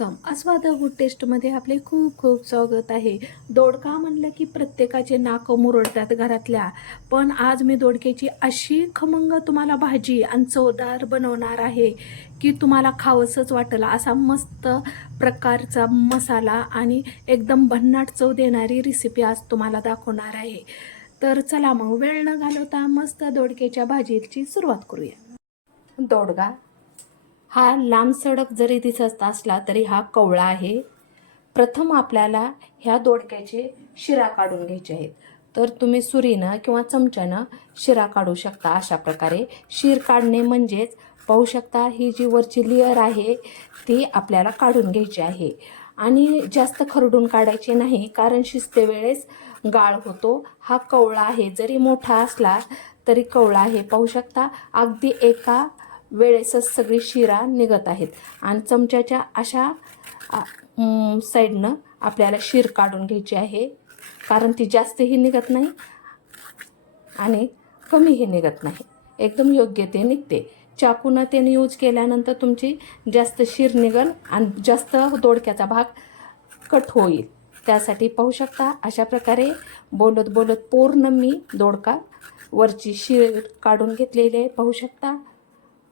Welcome अस्वाद good टेस्टमध्ये आपले खूप खूप स्वागत आहे. दोडका म्हणलं की प्रत्येकाचे नाक मुरडतात घरातल्या. पण आज मी दोडक्याची अशी खमंग तुम्हाला भाजी आणि चवदार बनवणार आहे की तुम्हाला खावंसंच वाटलं. असा मस्त प्रकारचा मसाला आणि एकदम भन्नाट चव देणारी रेसिपी आज तुम्हाला दाखवणार आहे. तर चला मग वेळ न घालवता मस्त दोडक्याच्या भाजीची सुरुवात करूया. दोडगा हा लांब सडक जरी दिसत असला तरी हा कवळा आहे. प्रथम आपल्याला ह्या दोडक्याचे शिरा काढून घ्यायचे आहेत. तर तुम्ही सुरीनं किंवा चमच्यानं शिरा काढू शकता अशा प्रकारे. शिर काढणे म्हणजेच पाहू शकता ही जी वरची लेअर आहे ती आपल्याला काढून घ्यायची आहे. आणि जास्त खरडून काढायची नाही कारण शिजते वेळेस गाळ होतो. हा कवळा आहे जरी मोठा असला तरी कवळा आहे. पाहू शकता अगदी एका वेळेसच सगळी शिरा निघत आहेत. आणि चमच्याच्या अशा साईडनं आपल्याला शीर काढून घ्यायची आहे. कारण ती जास्तही निघत नाही आणि कमीही निघत नाही. एकदम योग्य ते निघते. चाकूनं त्याने यूज केल्यानंतर तुमची जास्त शीर निघल आणि जास्त दोडक्याचा भाग कट होईल. त्यासाठी पाहू शकता अशा प्रकारे बोलत बोलत पूर्ण मी दोडका वरची शीर काढून घेतलेली आहे. पाहू शकता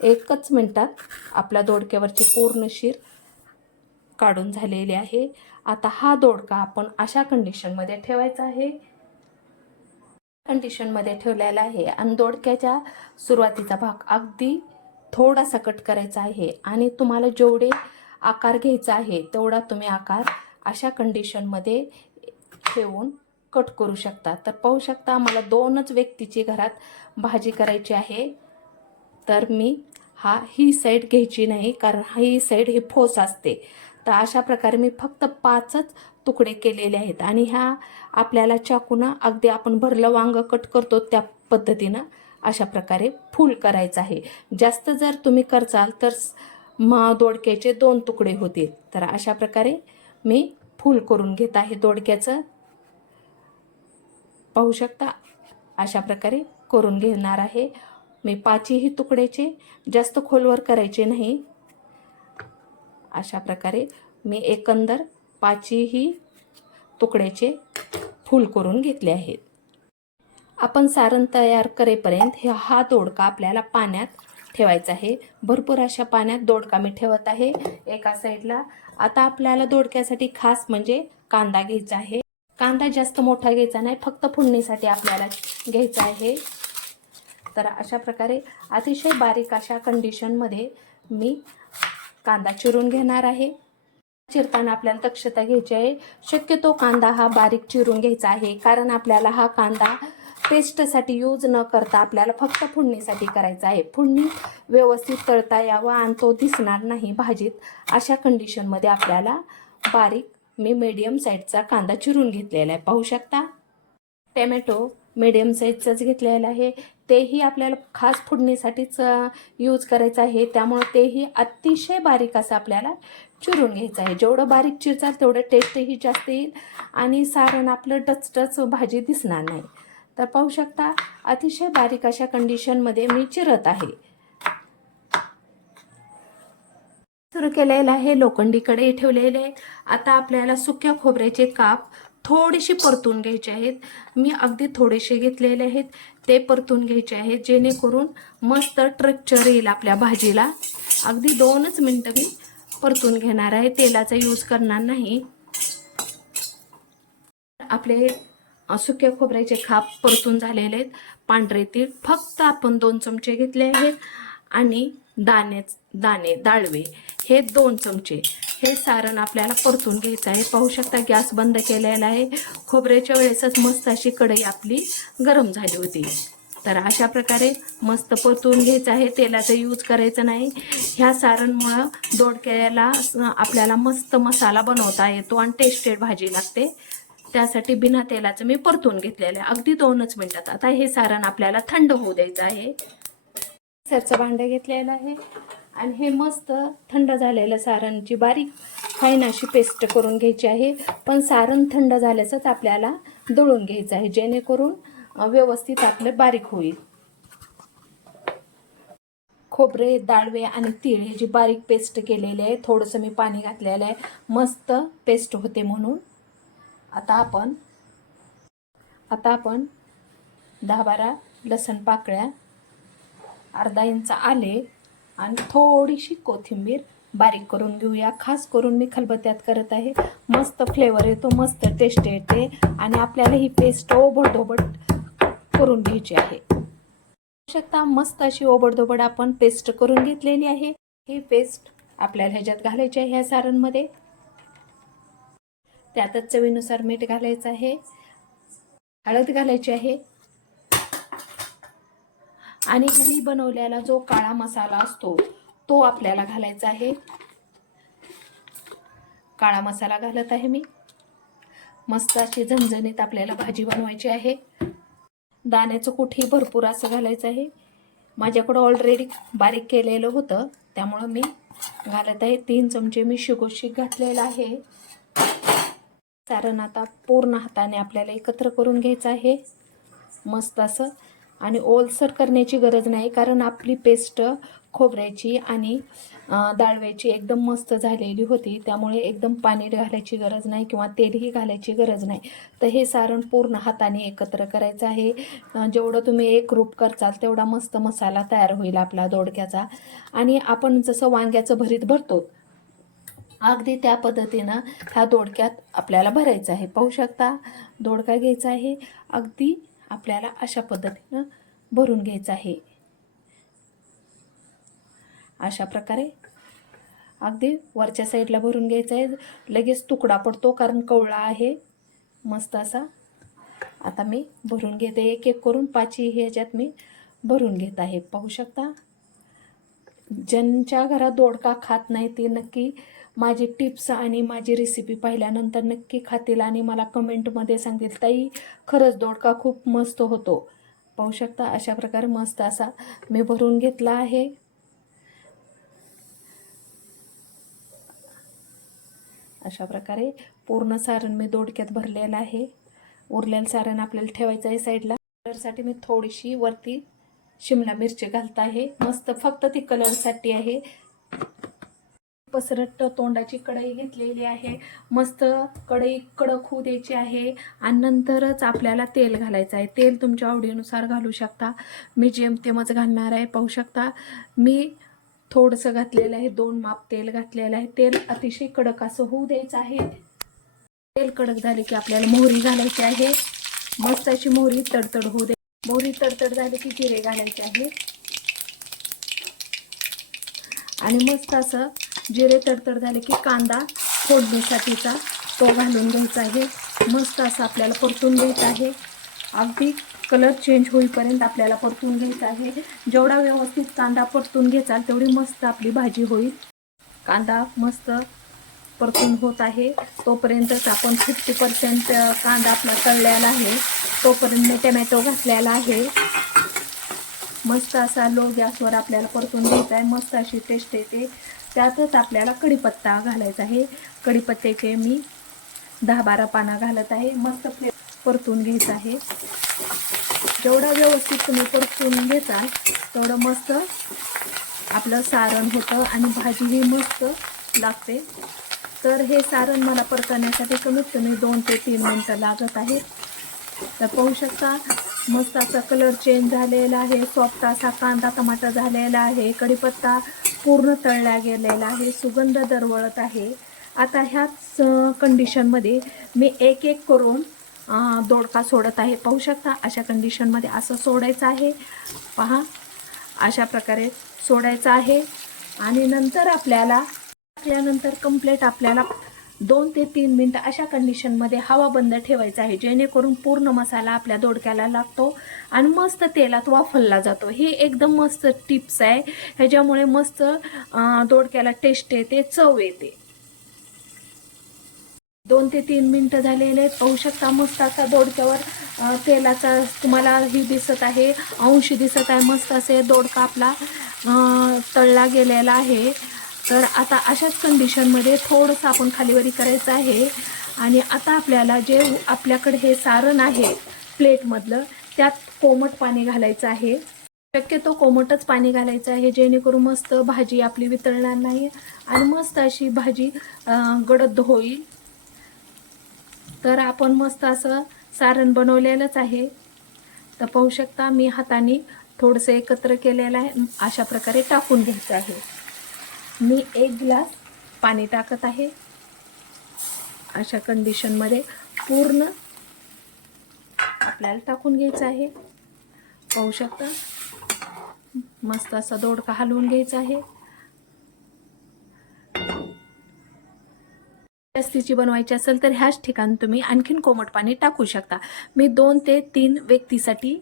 एकच मिनटात आपल्या दोडक्यावरची पूर्ण शीर काढून झालेली आहे. आता हा दोडका आपण अशा कंडिशनमध्ये ठेवायचा आहे. कंडिशनमध्ये ठेवलेला आहे आणि दोडक्याच्या सुरुवातीचा भाग अगदी थोडासा कट करायचा आहे आणि तुम्हाला जेवढे आकार घ्यायचा आहे तेवढा तुम्ही आकार अशा कंडिशनमध्ये ठेवून कट करू शकता. तर पाहू शकता मला दोनच व्यक्तीची घरात भाजी करायची आहे. तर मी हा ही साईड घ्यायची नाही कारण ही साईड ही फोस असते. तर अशा प्रकारे मी फक्त पाचच तुकडे केलेले आहेत आणि ह्या आपल्याला चाकूनं अगदी आपण भरलं वांग कट करतो त्या पद्धतीनं अशा प्रकारे फूल करायचं आहे. जास्त जर तुम्ही करचाल तर म दोडक्याचे दोन तुकडे होतील. तर अशा प्रकारे मी फूल करून घेत आहे दोडक्याचं. पाहू शकता अशा प्रकारे करून घेणार आहे. मी पाचही तुकड्याचे जास्त खोलवर करायचे नाही. अशा प्रकारे मी एकंदर पाचही तुकड्याचे फूल करून घेतले आहेत. आपण सारण तयार करेपर्यंत हे हा दोडका आपल्याला पाण्यात ठेवायचा आहे. भरपूर अशा पाण्यात दोडका मी ठेवत आहे. एका साईडला आता आपल्याला दोडक्यासाठी खास म्हणजे कांदा घ्यायचा आहे. कांदा जास्त मोठा घ्यायचा नाही. फक्त फुडणीसाठी आपल्याला घ्यायचा आहे. तर अशा प्रकारे अतिशय बारीक अशा कंडिशनमध्ये मी कांदा चिरून घेणार आहे. चिरताना आपल्याला दक्षता घ्यायची आहे. शक्यतो कांदा हा बारीक चिरून घ्यायचा आहे. कारण आपल्याला हा कांदा पेस्टसाठी यूज न करता आपल्याला फक्त फोडणीसाठी करायचा आहे. फोडणी व्यवस्थित तळता यावं आणि तो दिसणार नाही भाजीत. अशा कंडिशनमध्ये आपल्याला बारीक मी मीडियम साईजचा कांदा चिरून घेतलेला आहे. पाहू शकता? टॅमॅटो मीडियम साईजचंच घेतलेलं आहे. तेही आपल्याला खास फोडणीसाठीच यूज करायचं आहे. त्यामुळं तेही अतिशय बारीक असं आपल्याला चिरून घ्यायचं आहे. जेवढं बारीक चिरचाल तेवढं टेस्टही जास्त येईल आणि सारण आपलं टचटच भाजी दिसणार नाही. तर पाहू शकता अतिशय बारीक अशा कंडिशनमध्ये मी चिरत आहे. सुरू केलेलं आहे लोखंडीकडे ठेवलेले. आहे आता आपल्याला सुक्या खोबऱ्याचे काप थोडेसे परतून घ्यायचे आहेत. मी अगदी थोडेसे घेतलेले आहेत. ते परतून घ्यायचे आहेत जेणेकरून मस्त ट्रक्चर येईल आपल्या भाजीला. अगदी दोनच मिनटं मी परतून घेणार आहे. तेलाचा यूज करणार नाही. आपले सुक्या खोबऱ्याचे खाप परतून झालेले आहेत. पांढरे तीळ फक्त आपण दोन चमचे घेतले आहेत. आणि दाणे दाणे दाळवे हे दोन चमचे. हे सारण आपल्याला परतून घ्यायचं आहे. पाहू शकता गॅस बंद केलेला आहे. खोबऱ्याच्या वेळेसच मस्त अशी कढई आपली गरम झाली होती. तर अशा प्रकारे मस्त परतून घ्यायचं आहे. तेलाचा यूज करायचं नाही. ह्या सारणमुळं दोडक्याला आपल्याला मस्त मसाला बनवता येतो आणि टेस्टेड भाजी लागते. त्यासाठी बिना तेलाचं मी परतून घेतलेलं आहे. अगदी दोनच मिनटात. आता हे सारण आपल्याला थंड होऊ द्यायचं आहे. सरचं भांडं घेतलेलं आहे. आणि हे मस्त थंड झालेलं सारणची बारीक फाईन अशी पेस्ट करून घ्यायची आहे. पण सारण थंड झाल्याचंच आपल्याला दळून घ्यायचं आहे. जेणेकरून व्यवस्थित आपलं बारीक होईल. खोबरे दाळवे आणि तीळ ह्याची बारीक पेस्ट केलेली आहे थोडंसं मी पाणी घातलेलं आहे. मस्त पेस्ट होते म्हणून. आता आपण आता आपण दहा बारा लसण पाकळ्या अर्धा इंच आले आणि थोडीशी कोथिंबीर बारीक करून घेऊया. खास करून मी खलबत्त्यात करत आहे. मस्त फ्लेवर येतो मस्त टेस्ट येते आणि आपल्याला ही पेस्ट ओबडधोबड करून घ्यायची आहे. शकता मस्त अशी ओबडधोबड आपण पेस्ट करून घेतलेली आहे. ही पेस्ट आपल्याला ह्याच्यात घालायची आहे ह्या सारणमध्ये. त्यातच चवीनुसार मीठ घालायचं आहे. हळद घालायची आहे. आणि घरी बनवलेला जो काळा मसाला असतो तो आपल्याला घालायचा आहे. काळा मसाला घालत आहे मी. मस्त अशी झणझणीत आपल्याला भाजी बनवायची आहे. दाण्याचं कुठेही भरपूर असं घालायचं आहे. माझ्याकडं ऑलरेडी बारीक केलेलं होतं त्यामुळं मी घालत आहे. तीन चमचे मी शिगोशिक घातलेलं आहे. सारण आता पूर्ण हाताने आपल्याला एकत्र करून घ्यायचं आहे. मस्त असं आणि ओलसर करण्याची गरज नाही कारण आपली पेस्ट खोबऱ्याची आणि डाळव्याची एकदम मस्त झालेली होती. त्यामुळे एकदम पाणी घालायची गरज नाही किंवा तेलही घालायची गरज नाही. तर हे सारण पूर्ण हाताने एकत्र करायचं आहे. जेवढं तुम्ही एक रूप करचाल तेवढा मस्त मसाला तयार होईल आपला दोडक्याचा. आणि आपण जसं वांग्याचं भरीत भरतो अगदी त्या पद्धतीनं ह्या दोडक्यात आपल्याला भरायचं आहे. पाहू शकता दोडका घ्यायचा आहे. अगदी आपल्याला अशा पद्धतीनं भरून घ्यायचं आहे. अशा प्रकारे अगदी वरच्या साईडला भरून घ्यायचं आहे. लगेच तुकडा पडतो कारण कवळा आहे. मस्त असा. आता मी भरून घेते. एक एक करून पाची ह्याच्यात मी भरून घेत आहे. पाहू शकता? ज्यांच्या घरात दोडका खात नाही ते नक्की माझी टिप्स आणि माझी रेसिपी पाहिल्यानंतर नक्की खातील आणि मला कमेंटमध्ये सांगतील ताई खरंच दोडका खूप मस्त होतो. पाहू शकता अशा प्रकारे मस्त असा मी भरून घेतला आहे. अशा प्रकारे पूर्ण सारण मी दोडक्यात भरलेलं आहे. उरलेलं सारण आपल्याला ठेवायचं आहे साईडला. कलरसाठी मी थोडीशी वरती शिमला मिरची घालत आहे. मस्त फक्त ती कलरसाठी आहे. पसरट तोंडाची कढई घेतलेली आहे. मस्त कढई कडक होऊ द्यायची आहे. आणि नंतरच आपल्याला तेल घालायचं आहे. तेल तुमच्या आवडीनुसार घालू शकता. मी जेमतेमच घालणार आहे. पाहू शकता. मी थोडंसं घातलेलं आहे. दोन माप तेल घातलेलं आहे. तेल अतिशय कडक असं होऊ द्यायचं आहे. तेल कडक झाले की आपल्याला मोहरी घालायची आहे. मस्त अशी मोहरी तडतड होऊ दे. मोहरी तडतड झाली की जिरे घालायचे आहे. आणि मस्त असं जिरे तडतड झाले की कांदा फोडणीसाठीचा तो घालून घ्यायचा आहे. मस्त असं आपल्याला परतून घ्यायचं आहे. अगदी कलर चेंज होईपर्यंत आपल्याला परतून घ्यायचा आहे. जेवढा व्यवस्थित कांदा परतून घ्याल तेवढी मस्त आपली भाजी होईल. कांदा मस्त परतून होत आहे. तोपर्यंतच आपण फिफ्टी पर्सेंट कांदा आपला तळलेला आहे. तोपर्यंत मी टमॅटो घातलेला आहे. मस्त असा लो गॅसवर आपल्याला परतून घ्यायचा आहे. मस्त अशी टेस्ट येते. त्यातच आपल्याला कढीपत्ता घालायचा आहे. कढीपत्त्याचे मी दहा बारा पानं घालत आहे. मस्त प्ले परतून घ्यायचं आहे. जेवढा व्यवस्थित तुम्ही परतून घेताल तेवढं मस्त आपलं सारण होतं आणि भाजीही मस्त लागते. तर हे सारण मला परतण्यासाठी कमीत कमी दोन ते तीन मिनटं लागत आहेत. तर पाहू शकता मस्त असा कलर चेंज झालेला आहे. सॉफ्ट असा कांदा टमाटर झालेला आहे. कढीपत्ता पूर्ण तळला गेलेला आहे सुगंध दरवळत आहे. आता ह्याच कंडिशनमध्ये मी एक एक करून दोडका सोडत आहे. पाहू शकता अशा कंडिशनमध्ये असं सोडायचं आहे. पहा अशा प्रकारे सोडायचं आहे. आणि नंतर आपल्याला टाकल्यानंतर कंप्लेट आपल्याला दोन ते तीन मिनटं अशा कंडिशनमध्ये हवा बंद ठेवायचा आहे जेणेकरून पूर्ण मसाला आपल्या दोडक्याला लागतो आणि मस्त तेलात वाफलला जातो. हे एकदम मस्त टिप्स आहे. ह्याच्यामुळे मस्त दोडक्याला टेस्ट येते चव येते. दोन ते तीन मिनटं झालेले आहेत. पाहू शकता मस्त असा दोडक्यावर तेलाचा तुम्हाला ही दिसत आहे अंश दिसत आहे. मस्त असे दोडका आपला तळला गेलेला आहे. तर आता अशाच कंडिशनमध्ये थोडंसं आपण खालीवरी करायचं आहे. आणि आता आपल्याला जे आपल्याकडे हे सारण आहे प्लेटमधलं त्यात कोमट पाणी घालायचं आहे. शक्यतो कोमटच पाणी घालायचं आहे जेणेकरून मस्त भाजी आपली वितळणार नाही आणि मस्त अशी भाजी गडद होईल. तर आपण मस्त असं सारण बनवलेलंच आहे. तर पाहू शकता मी हाताने थोडंसं एकत्र केलेलं आहे. अशा प्रकारे टाकून घ्यायचं आहे. मी एक ग्लास पाणी टाकत आहे. अशा कंडिशनमध्ये पूर्ण आपल्याला टाकून घ्यायचं आहे. पाहू शकता मस्त असा दोडका हलवून घ्यायचा आहे. जास्तीची बनवायची असेल तर ह्याच ठिकाणी तुम्ही आणखीन कोमट पाणी टाकू शकता. मी दोन ते तीन व्यक्तीसाठी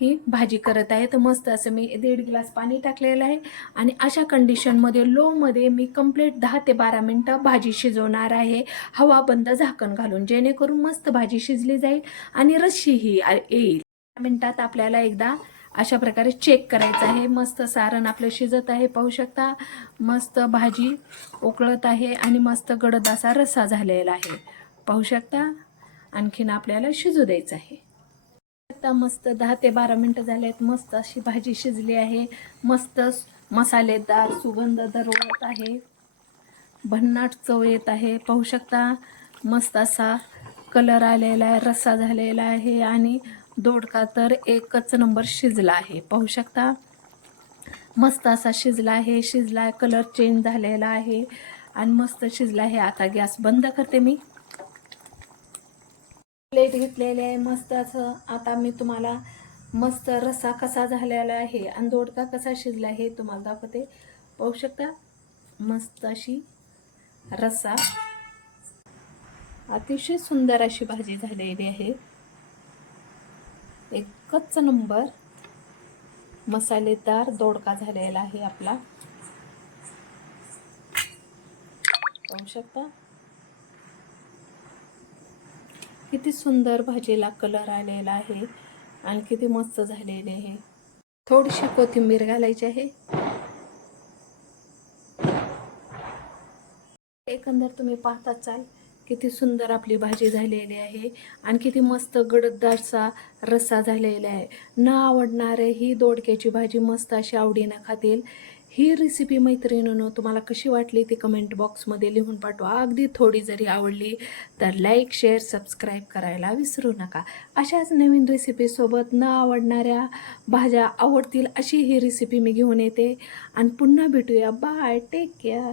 ही भाजी करत आहे. तर मस्त असं मी दीड ग्लास पाणी टाकलेलं आहे. आणि अशा कंडिशनमध्ये लोमध्ये मी कंप्लीट दहा ते बारा मिनटं भाजी शिजवणार आहे. हवा बंद झाकण घालून जेणेकरून मस्त भाजी शिजली जाईल आणि रस्सीही येईल. मिनटात आपल्याला एकदा अशा प्रकारे चेक करायचं आहे. मस्त सारण आपलं शिजत आहे पाहू शकता. मस्त भाजी उकळत आहे आणि मस्त गडद असा रस्सा झालेला आहे. पाहू शकता? आणखीन आपल्याला शिजू द्यायचं आहे. आता मस्त दहा ते बारा मिनटं झाले आहेत मस्त अशी भाजी शिजली आहे. मस्त मसालेदार सुगंध दरवळत आहे. भन्नाट चव येत आहे. पाहू शकता मस्त असा कलर आलेला आहे रस्सा झालेला आहे आणि दोडका तर एकच नंबर शिजला आहे. पाहू शकता मस्त असा शिजला आहे. शिजला कलर चेंज झालेला आहे आणि मस्त शिजला आहे. आता गॅस बंद करते मी. प्लेट घेतलेली आहे मस्त असं आता मी तुम्हाला मस्त रस्सा कसा झालेला आहे आणि दोडका कसा शिजला आहे तुम्हाला दाखवते. पाहू शकता? मस्त अशी रस्सा. अतिशय सुंदर अशी भाजी झालेली आहे. एकच नंबर मसालेदार दोडका झालेला आहे आपला. पाहू शकता? किती सुंदर भाजीला कलर आलेला आहे आणि किती मस्त झालेले आहे. थोडीशी कोथिंबीर घालायची आहे. एकंदर तुम्ही पाहता चाल किती सुंदर आपली भाजी झालेली आहे आणि किती मस्त गडददारसा रस्सा झालेला आहे. न आवडणारे ही दोडक्याची भाजी मस्त अशी आवडीनं खातील. ही रेसिपी मैत्रिणीनं तुम्हाला कशी वाटली ती कमेंट बॉक्समध्ये लिहून पाठवा. अगदी थोडी जरी आवडली तर लाईक शेअर सबस्क्राईब करायला विसरू नका. अशाच नवीन रेसिपीसोबत न आवडणाऱ्या भाज्या आवडतील अशी ही रेसिपी मी घेऊन येते. आणि पुन्हा भेटूया. Bye take care